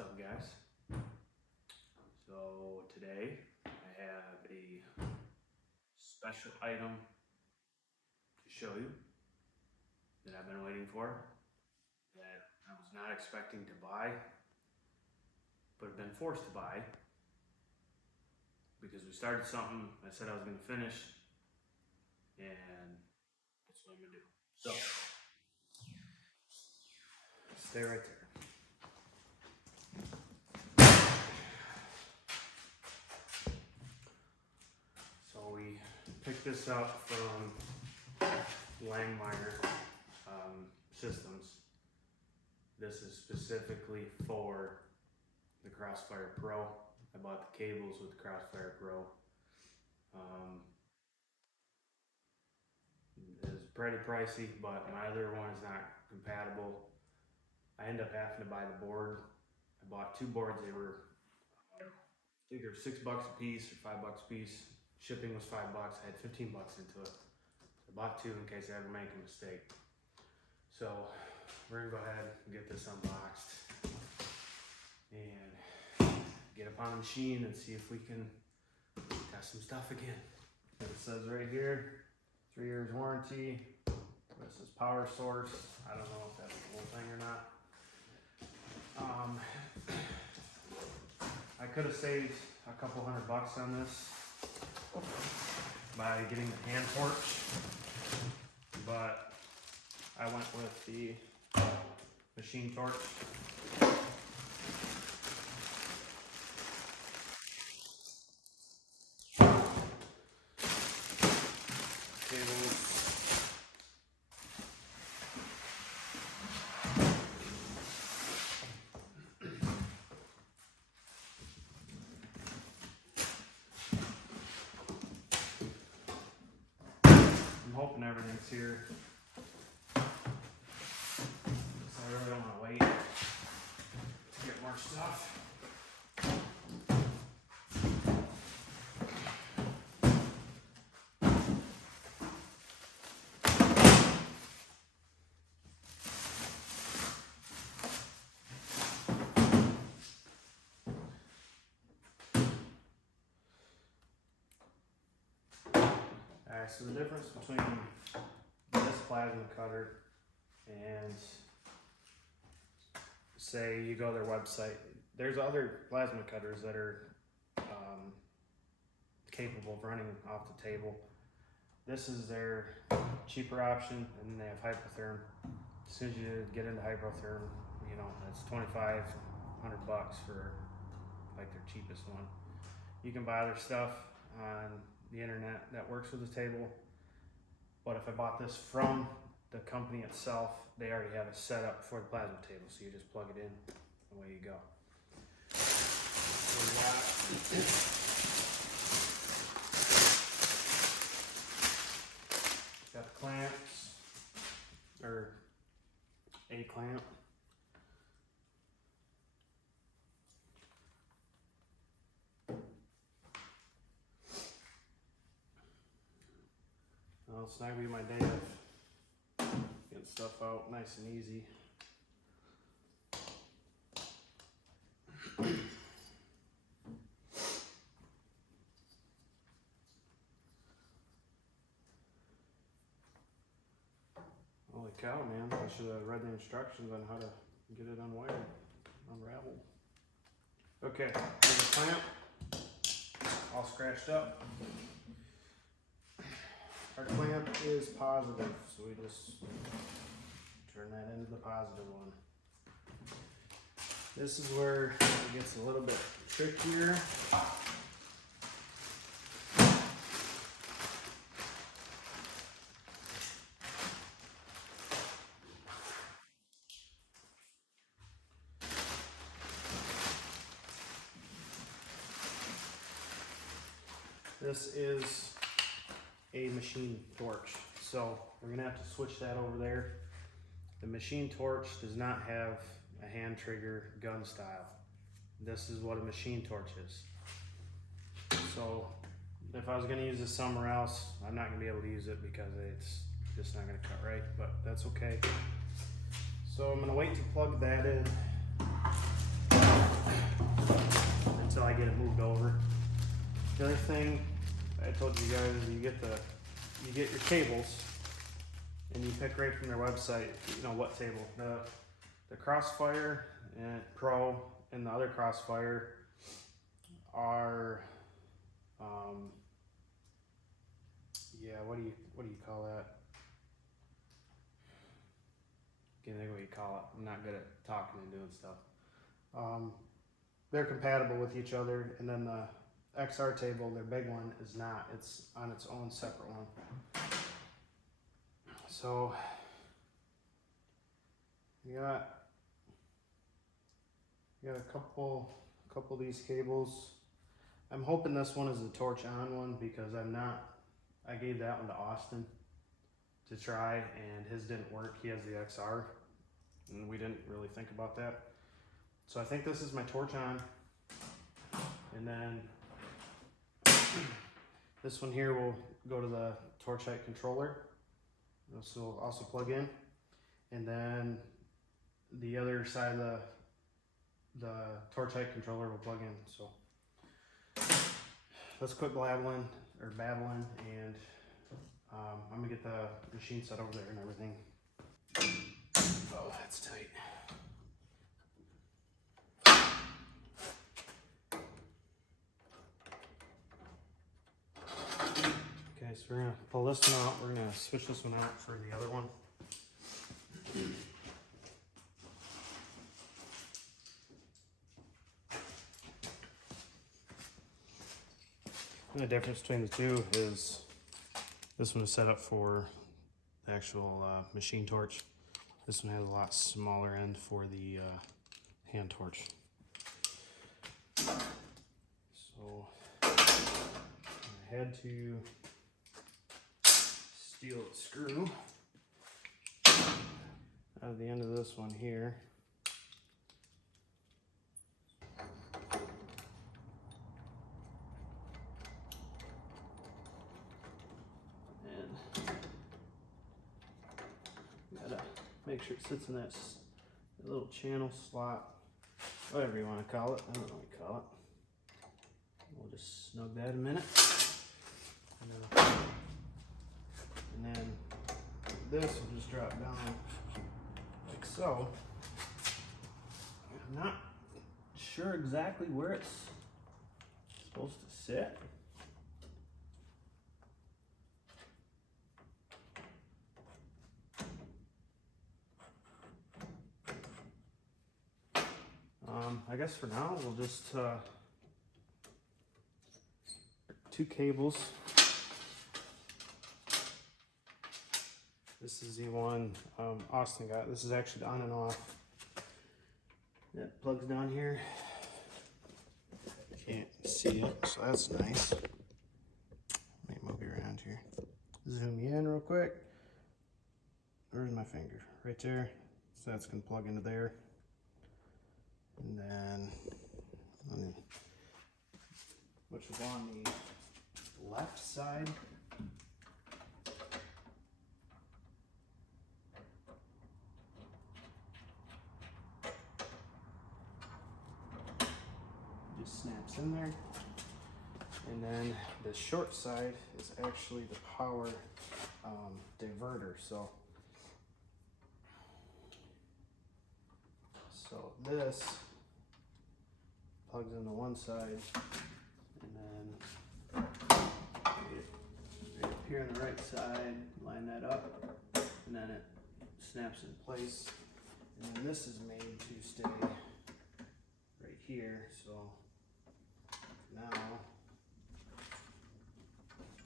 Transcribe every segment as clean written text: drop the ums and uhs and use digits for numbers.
What's up, guys? So today I have a special item to show you that I've been waiting for, that I was not expecting to buy, but have been forced to buy because we started something I said I was going to finish, and that's what I'm going to do. So stay right there. We picked this up from Langmeyer Systems. This is specifically for the Crossfire Pro. I bought the cables with the Crossfire Pro. It's pretty pricey, but my other one is not compatible. I ended up having to buy the board. I bought two boards. They were, I think they were $6 a piece or $5 a piece. Shipping was $5. I had 15 bucks into it. I bought two in case I ever make a mistake. So we're gonna go ahead and get this unboxed and get up on the machine and see if we can test some stuff again. It says right here, 3 years warranty. This is power source. I don't know if that's the whole thing or not. I could have saved a couple $100 on this by getting the hand torch, but I went with the machine torch. Cables. I'm hoping everything's here. So I really don't want to wait to get more stuff. Alright, so the difference between this plasma cutter and say you go to their website, there's other plasma cutters that are capable of running off the table. This is their cheaper option, and they have hypotherm. As soon as you get into hypotherm, you know, that's $2,500 for like their cheapest one. You can buy other stuff on the internet that works with the table, but if I bought this from the company itself, they already have it set up for the plasma table, so you just plug it in, away you go. So got the clamps, or a clamp. Well, it's not gonna be my day of getting stuff out nice and easy. Holy cow, man. I should have read the instructions on how to get it unraveled. Okay, here's the clamp, all scratched up. Our clamp is positive, so we just turn that into the positive one. This is where it gets a little bit trickier. This is a machine torch, so we're gonna have to switch that over there. The machine torch does not have a hand trigger gun style. This is what a machine torch is. So if I was gonna use this somewhere else, I'm not gonna be able to use it because it's just not gonna cut right, but that's okay. So I'm gonna wait to plug that in. get it moved over. The other thing I told you guys, you get your cables, and you pick right from their website, you know what table. The Crossfire and Pro and the other Crossfire are, yeah, what do you call that? Can't think of what you call it. I'm not good at talking and doing stuff. They're compatible with each other, and then the XR table, their big one, is not. It's on its own separate one. So you got a couple of these cables. I'm hoping this one is the torch on one, because I gave that one to Austin to try, and his didn't work. He has the XR, and we didn't really think about that. So I think this is my torch on, and then this one here will go to the torch height controller. This will also plug in, and then the other side of the torch height controller will plug in. So let's quit babbling, and I'm gonna get the machine set over there and everything. Oh, that's tight. Okay, so we're gonna pull this one out. We're gonna switch this one out for the other one. And the difference between the two is this one is set up for the actual machine torch. This one has a lot smaller end for the hand torch. So I had to steal the screw out of the end of this one here. Make sure it sits in that little channel slot, whatever you want to call it. I don't know what you call it. We'll just snug that a minute. And then this will just drop down like so. I'm not sure exactly where it's supposed to sit. I guess for now we'll just two cables. This is the one Austin got. This is actually the on and off. That plugs down here. Can't see it, so that's nice. Let me move you around here. Zoom you in real quick. Where's my finger? Right there. So that's gonna plug into there. And then, which is on the left side. Just snaps in there. And then the short side is actually the power diverter. So this plugs into one side, and then right up here on the right side, line that up, and then it snaps in place. And then this is made to stay right here, so now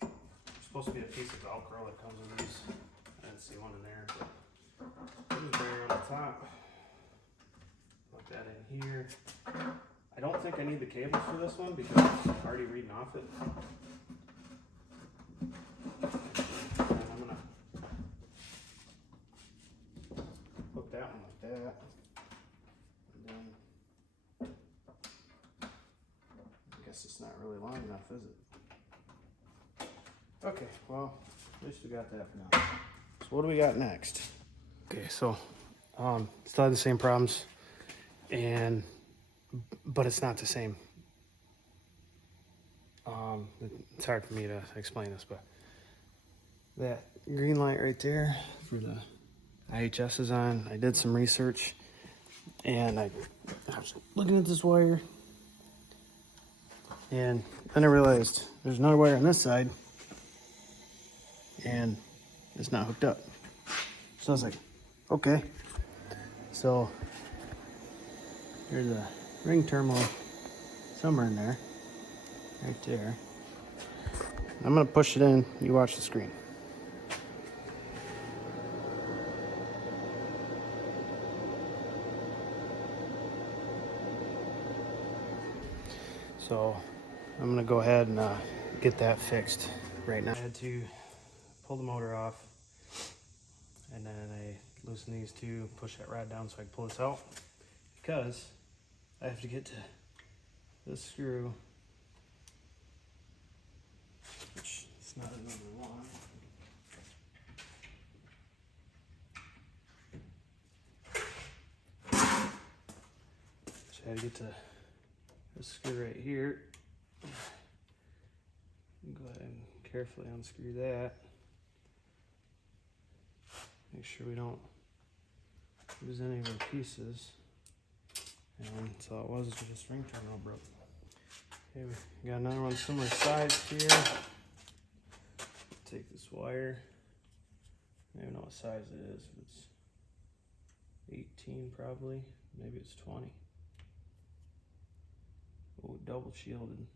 there's supposed to be a piece of Velcro that comes with these. I didn't see one in there, but this is right on the top. Plug that in here. I don't think I need the cables for this one because it's already reading off it. And I'm gonna hook that one like that. And then I guess it's not really long enough, is it? Okay, well, at least we got that for now. So what do we got next? Okay, so still have the same problems, but it's not the same. It's hard for me to explain this, but that green light right there for the IHS is on. I did some research, and I was looking at this wire, and then I realized there's another wire on this side, and it's not hooked up. So I was like, okay. So there's a ring terminal somewhere in there, right there. I'm gonna push it in, you watch the screen. So I'm gonna go ahead and get that fixed right now. I had to pull the motor off, and then I loosen these two, push that rod down so I can pull this out, because I have to get to this screw, which is not a number one. So I had to get to this screw right here. Go ahead and carefully unscrew that. Make sure we don't lose any of our pieces. And so it was just ring terminal broke. Okay, we got another one similar size here. Take this wire. I don't even know what size it is. If it's 18 probably, maybe it's 20. Oh, double shielded.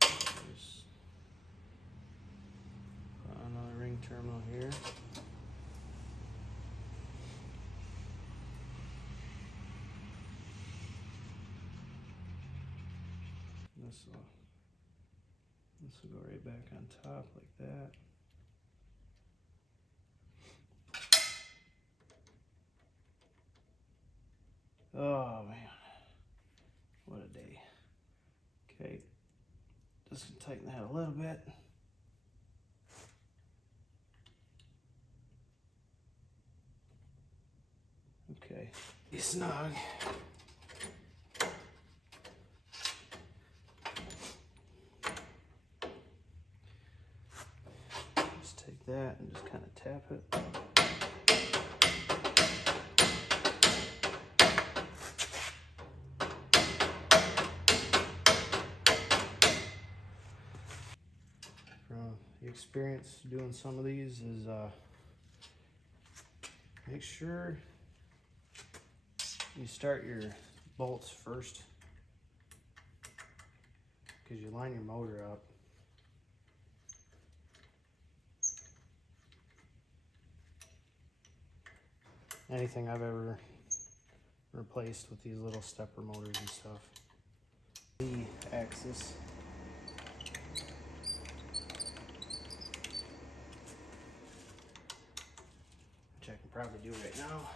There's another ring terminal here. This will go right back on top like that. Oh man, what a day. Okay, just gonna tighten that a little bit. Okay, snug. Just take that and just kind of tap it. From the experience doing some of these is make sure you start your bolts first, because you line your motor up. Anything I've ever replaced with these little stepper motors and stuff. The axis. Which I can probably do right now.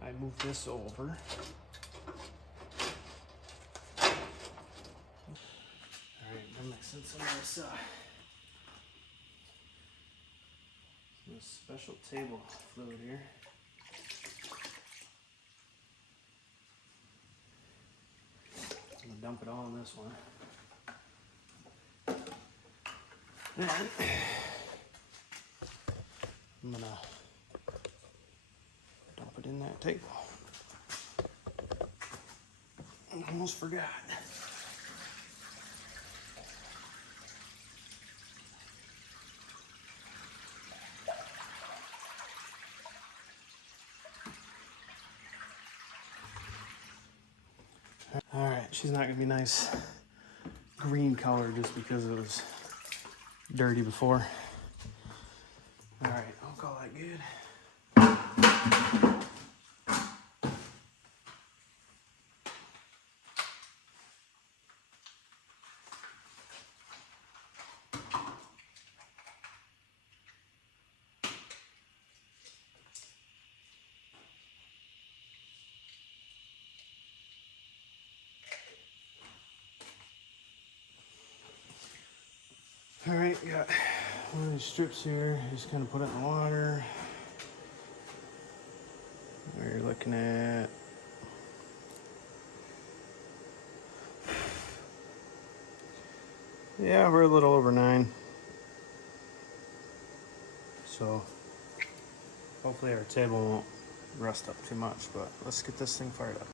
I move this over. Alright, I'm mixing some of this special table fluid here. I'm gonna dump it all in this one. Then I'm gonna dump it in that table. I almost forgot. All right, she's not gonna be nice green color just because it was dirty before. All right, I'll call that good. All right, got one of these strips here. Just gonna put it in the water. We're looking at yeah, we're a little over 9. So hopefully our table won't rust up too much, but let's get this thing fired up.